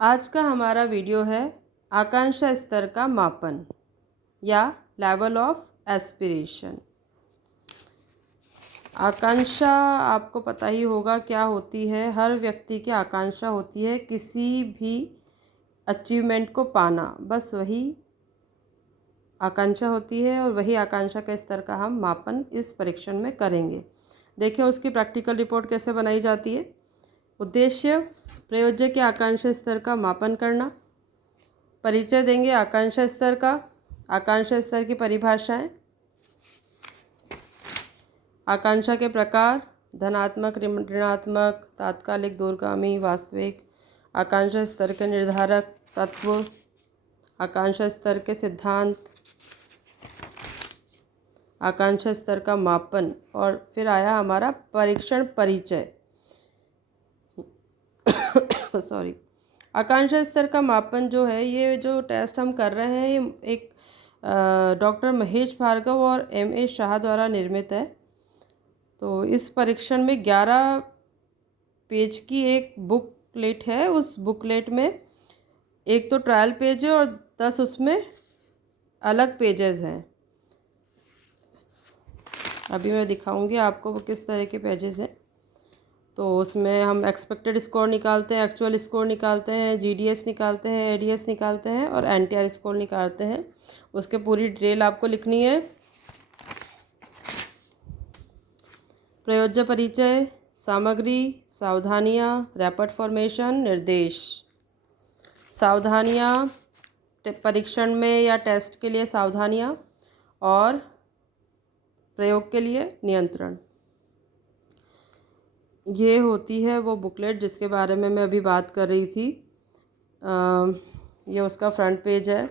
आज का हमारा वीडियो है आकांक्षा स्तर का मापन या लेवल ऑफ एस्पिरेशन। आकांक्षा आपको पता ही होगा क्या होती है। हर व्यक्ति की आकांक्षा होती है किसी भी अचीवमेंट को पाना, बस वही आकांक्षा होती है और वही आकांक्षा के स्तर का हम मापन इस परीक्षण में करेंगे। देखें उसकी प्रैक्टिकल रिपोर्ट कैसे बनाई जाती है। उद्देश्य, प्रयोज्य के आकांक्षा स्तर का मापन करना। परिचय देंगे आकांक्षा स्तर का, आकांक्षा स्तर की परिभाषाएं, आकांक्षा के प्रकार, धनात्मक, ऋणात्मक, तात्कालिक, दूरगामी, वास्तविक, आकांक्षा स्तर के निर्धारक तत्व, आकांक्षा स्तर के सिद्धांत, आकांक्षा स्तर का मापन और फिर आया हमारा परीक्षण परिचय। सॉरी, आकांक्षा स्तर का मापन जो है, ये जो टेस्ट हम कर रहे हैं, ये एक डॉक्टर महेश भार्गव और M.A. शाह द्वारा निर्मित है। तो इस परीक्षण में 11 पेज की एक बुकलेट है। उस बुकलेट में एक तो ट्रायल पेज है और 10 उसमें अलग पेजेस हैं। अभी मैं दिखाऊंगी आपको वो किस तरह के पेजेस हैं। तो उसमें हम एक्सपेक्टेड स्कोर निकालते हैं, एक्चुअल स्कोर निकालते हैं, GDS निकालते हैं, ADS निकालते हैं और NTR स्कोर निकालते हैं। उसके पूरी डिटेल आपको लिखनी है। प्रयोज्य परिचय, सामग्री, सावधानियाँ, रैपर्ट फॉर्मेशन, निर्देश। सावधानियाँ, परीक्षण में या टेस्ट के लिए सावधानियाँ और प्रयोग के लिए नियंत्रण। ये होती है वो बुकलेट जिसके बारे में मैं अभी बात कर रही थी। ये उसका फ्रंट पेज है।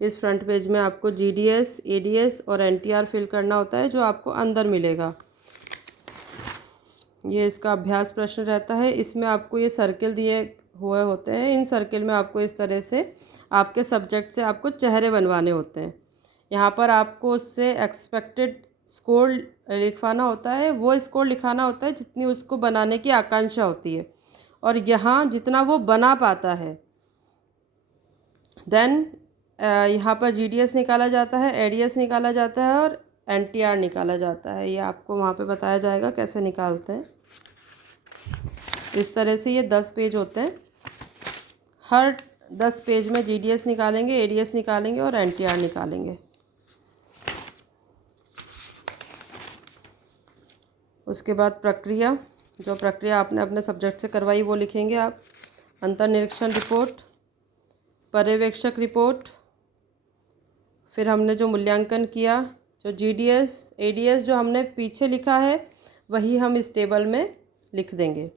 इस फ्रंट पेज में आपको GDS, ADS और NTR फिल करना होता है, जो आपको अंदर मिलेगा। ये इसका अभ्यास प्रश्न रहता है। इसमें आपको ये सर्किल दिए हुए होते हैं। इन सर्किल में आपको इस तरह से आपके सब्जेक्ट से आपको चेहरे बनवाने होते हैं। यहाँ पर आपको उससे एक्सपेक्टेड स्कोर लिखवाना होता है, वो स्कोर लिखाना होता है जितनी उसको बनाने की आकांक्षा होती है और यहाँ जितना वो बना पाता है। देन यहाँ पर GDS निकाला जाता है, ADS निकाला जाता है और NTR निकाला जाता है। ये आपको वहाँ पे बताया जाएगा कैसे निकालते हैं। इस तरह से ये 10 पेज होते हैं। हर 10 पेज में GDS निकालेंगे, ADS निकालेंगे और NTR निकालेंगे। उसके बाद प्रक्रिया, जो प्रक्रिया आपने अपने सब्जेक्ट से करवाई वो लिखेंगे आप। अंतर्निरीक्षण रिपोर्ट, पर्यवेक्षक रिपोर्ट, फिर हमने जो मूल्यांकन किया, जो GDS, ADS जो हमने पीछे लिखा है वही हम इस टेबल में लिख देंगे।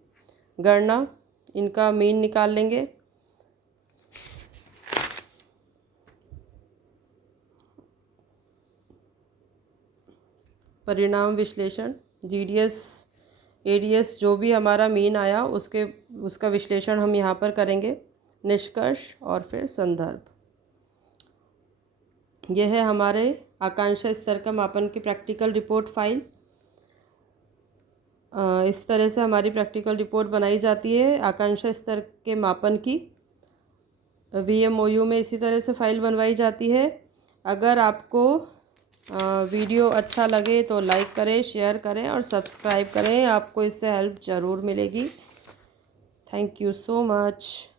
गणना, इनका मीन निकाल लेंगे। परिणाम विश्लेषण, GDS, ADS जो भी हमारा मीन आया उसका विश्लेषण हम यहाँ पर करेंगे। निष्कर्ष और फिर संदर्भ। यह है हमारे आकांक्षा स्तर का मापन की प्रैक्टिकल रिपोर्ट फाइल। इस तरह से हमारी प्रैक्टिकल रिपोर्ट बनाई जाती है आकांक्षा स्तर के मापन की। VMOU में इसी तरह से फाइल बनवाई जाती है। अगर आपको वीडियो अच्छा लगे तो लाइक करें, शेयर करें और सब्सक्राइब करें। आपको इससे हेल्प ज़रूर मिलेगी। Thank you so much.